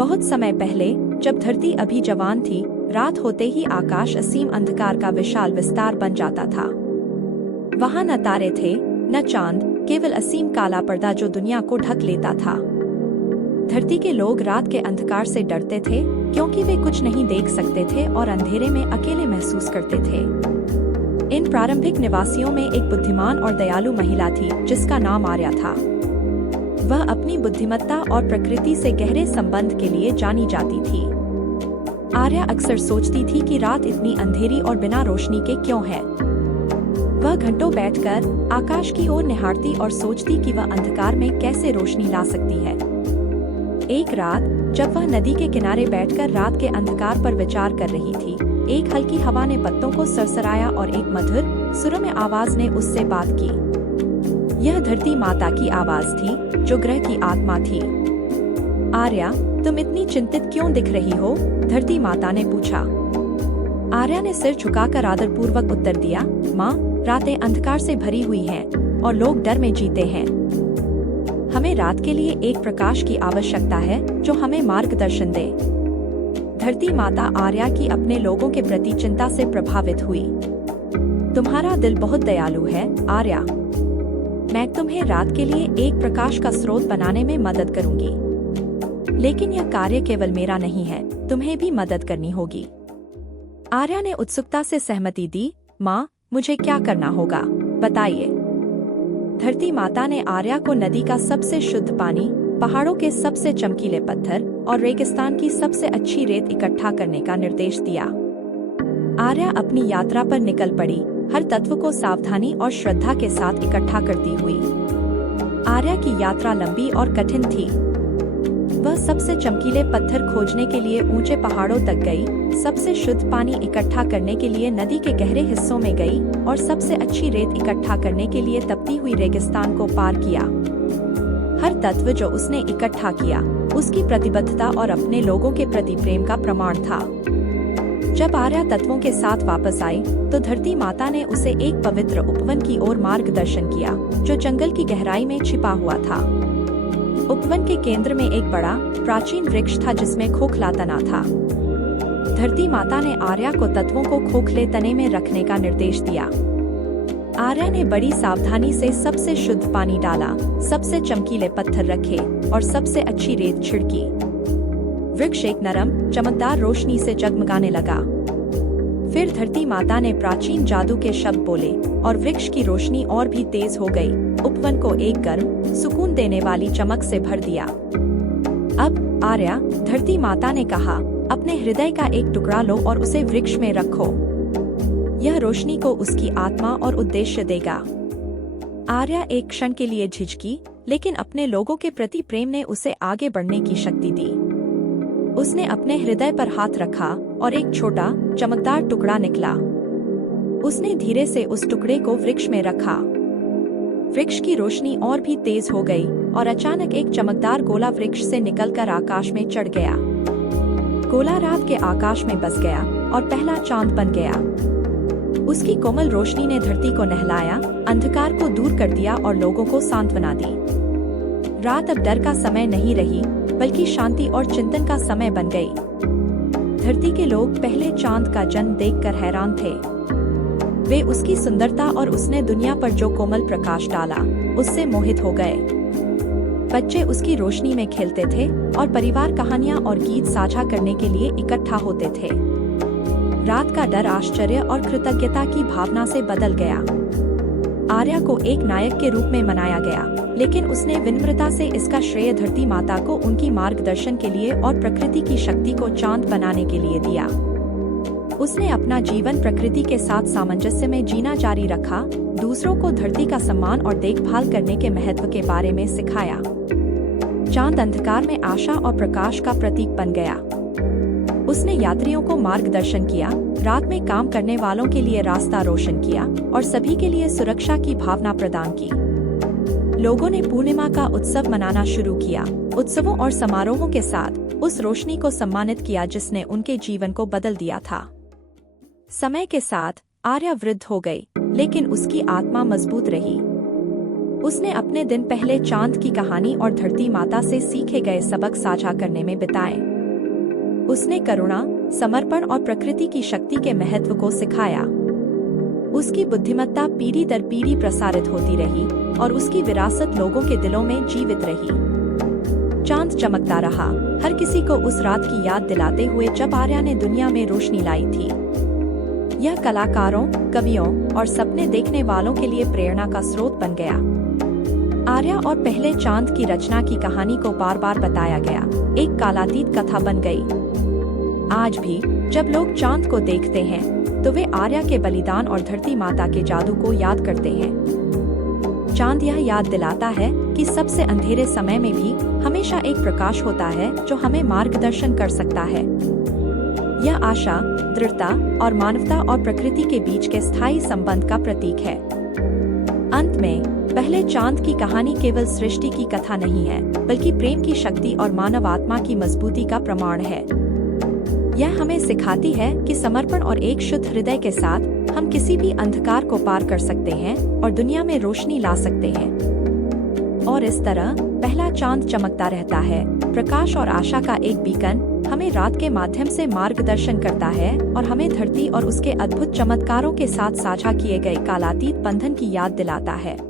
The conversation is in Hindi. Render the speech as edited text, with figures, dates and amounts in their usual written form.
बहुत समय पहले, जब धरती अभी जवान थी, रात होते ही आकाश असीम अंधकार का विशाल विस्तार बन जाता था। वहां न तारे थे, न चांद, केवल असीम काला पर्दा जो दुनिया को ढक लेता था। धरती के लोग रात के अंधकार से डरते थे, क्योंकि वे कुछ नहीं देख सकते थे और अंधेरे में अकेले महसूस करते थे। इन प्रारंभिक निवासियों में एक बुद्धिमान और दयालु महिला थी, जिसका नाम आर्या था। वह अपनी बुद्धिमत्ता और प्रकृति से गहरे संबंध के लिए जानी जाती थी। आर्या अक्सर सोचती थी कि रात इतनी अंधेरी और बिना रोशनी के क्यों है। वह घंटों बैठकर आकाश की ओर निहारती और सोचती कि वह अंधकार में कैसे रोशनी ला सकती है। एक रात, जब वह नदी के किनारे बैठकर रात के अंधकार पर विचार कर रही थी, एक हल्की हवा ने पत्तों को सरसराया और एक मधुर, सुरम्य आवाज ने उससे बात की। यह धरती माता की आवाज थी, जो ग्रह की आत्मा थी। आर्या, तुम इतनी चिंतित क्यों दिख रही हो? धरती माता ने पूछा। आर्या ने सिर झुकाकर आदरपूर्वक उत्तर दिया, माँ, रातें अंधकार से भरी हुई हैं और लोग डर में जीते हैं। हमें रात के लिए एक प्रकाश की आवश्यकता है, जो हमें मार्गदर्शन दे। धरती माता आर्या की अपने लोगों के प्रति चिंता से प्रभावित हुई। तुम्हारा दिल बहुत दयालु है, आर्या। मैं तुम्हें रात के लिए एक प्रकाश का स्रोत बनाने में मदद करूंगी। लेकिन यह कार्य केवल मेरा नहीं है, तुम्हें भी मदद करनी होगी। आर्या ने उत्सुकता से सहमति दी। माँ, मुझे क्या करना होगा, बताइए। धरती माता ने आर्या को नदी का सबसे शुद्ध पानी, पहाड़ों के सबसे चमकीले पत्थर और रेगिस्तान की सबसे अच्छी रेत इकट्ठा करने का निर्देश दिया। आर्या अपनी यात्रा पर निकल पड़ी, हर तत्व को सावधानी और श्रद्धा के साथ इकट्ठा करती हुई। आर्या की यात्रा लंबी और कठिन थी। वह सबसे चमकीले पत्थर खोजने के लिए ऊंचे पहाड़ों तक गई, सबसे शुद्ध पानी इकट्ठा करने के लिए नदी के गहरे हिस्सों में गई और सबसे अच्छी रेत इकट्ठा करने के लिए तपती हुई रेगिस्तान को पार किया। हर तत्व जो उसने इकट्ठा किया, उसकी प्रतिबद्धता और अपने लोगों के प्रति प्रेम का प्रमाण था। जब आर्या तत्वों के साथ वापस आई, तो धरती माता ने उसे एक पवित्र उपवन की ओर मार्गदर्शन किया, जो जंगल की गहराई में छिपा हुआ था। उपवन के केंद्र में एक बड़ा, प्राचीन वृक्ष था जिसमें खोखला तना था। धरती माता ने आर्या को तत्वों को खोखले तने में रखने का निर्देश दिया। आर्या ने बड़ी सावधानी से सबसे शुद्ध पानी डाला, सबसे चमकीले पत्थर रखे और सबसे अच्छी रेत छिड़की। वृक्ष एक नरम, चमकदार रोशनी से जगमगाने लगा। फिर धरती माता ने प्राचीन जादू के शब्द बोले और वृक्ष की रोशनी और भी तेज हो गई, उपवन को एक गर्म, सुकून देने वाली चमक से भर दिया। अब आर्या, धरती माता ने कहा, अपने हृदय का एक टुकड़ा लो और उसे वृक्ष में रखो। यह रोशनी को उसकी आत्मा और उद्देश्य देगा। आर्या एक क्षण के लिए झिझकी, लेकिन अपने लोगों के प्रति प्रेम ने उसे आगे बढ़ने की शक्ति दी। उसने अपने हृदय पर हाथ रखा और एक छोटा, चमकदार टुकड़ा निकला। उसने धीरे से उस टुकड़े को वृक्ष में रखा। वृक्ष की रोशनी और भी तेज हो गई और अचानक एक चमकदार गोला वृक्ष से निकलकर आकाश में चढ़ गया। गोला रात के आकाश में बस गया और पहला चांद बन गया। उसकी कोमल रोशनी ने धरती को नहलाया, अंधकार को दूर कर दिया और लोगों को सांत्वना दी। रात अब डर का समय नहीं रही, बल्कि शांति और चिंतन का समय बन गई। धरती के लोग पहले चांद का जन्म देखकर हैरान थे। वे उसकी सुंदरता और उसने दुनिया पर जो कोमल प्रकाश डाला, उससे मोहित हो गए। बच्चे उसकी रोशनी में खेलते थे और परिवार कहानियां और गीत साझा करने के लिए इकट्ठा होते थे। रात का डर आश्चर्य और कृतज्ञता की भावना से बदल गया। आर्या को एक नायक के रूप में मनाया गया, लेकिन उसने विनम्रता से इसका श्रेय धरती माता को उनकी मार्गदर्शन के लिए और प्रकृति की शक्ति को चांद बनाने के लिए दिया। उसने अपना जीवन प्रकृति के साथ सामंजस्य में जीना जारी रखा, दूसरों को धरती का सम्मान और देखभाल करने के महत्व के बारे में सिखाया। चांद अंधकार में आशा और प्रकाश का प्रतीक बन गया। उसने यात्रियों को मार्गदर्शन किया, रात में काम करने वालों के लिए रास्ता रोशन किया और सभी के लिए सुरक्षा की भावना प्रदान की। लोगों ने पूर्णिमा का उत्सव मनाना शुरू किया, उत्सवों और समारोहों के साथ उस रोशनी को सम्मानित किया जिसने उनके जीवन को बदल दिया था। समय के साथ आर्या वृद्ध हो गई, लेकिन उसकी आत्मा मजबूत रही। उसने अपने दिन पहले चांद की कहानी और धरती माता से सीखे गए सबक साझा करने में बिताए। उसने करुणा, समर्पण और प्रकृति की शक्ति के महत्व को सिखाया। उसकी बुद्धिमत्ता पीढ़ी दर पीढ़ी प्रसारित होती रही और उसकी विरासत लोगों के दिलों में जीवित रही। चांद चमकता रहा, हर किसी को उस रात की याद दिलाते हुए जब आर्या ने दुनिया में रोशनी लाई थी। यह कलाकारों, कवियों और सपने देखने वालों के लिए प्रेरणा का स्रोत बन गया। आर्या और पहले चांद की रचना की कहानी को बार बार बताया गया, एक कालातीत कथा बन गई। आज भी जब लोग चांद को देखते हैं तो वे आर्या के बलिदान और धरती माता के जादू को याद करते हैं। चांद यह याद दिलाता है कि सबसे अंधेरे समय में भी हमेशा एक प्रकाश होता है जो हमें मार्गदर्शन कर सकता है। यह आशा, दृढ़ता और मानवता और प्रकृति के बीच के स्थायी संबंध का प्रतीक है। अंत में, पहले चांद की कहानी केवल सृष्टि की कथा नहीं है, बल्कि प्रेम की शक्ति और मानव आत्मा की मजबूती का प्रमाण है। यह हमें सिखाती है कि समर्पण और एक शुद्ध हृदय के साथ हम किसी भी अंधकार को पार कर सकते हैं और दुनिया में रोशनी ला सकते हैं। और इस तरह पहला चांद चमकता रहता है, प्रकाश और आशा का एक बीकन, हमें रात के माध्यम से मार्गदर्शन करता है और हमें धरती और उसके अद्भुत चमत्कारों के साथ साझा किए गए कालातीत बंधन की याद दिलाता है।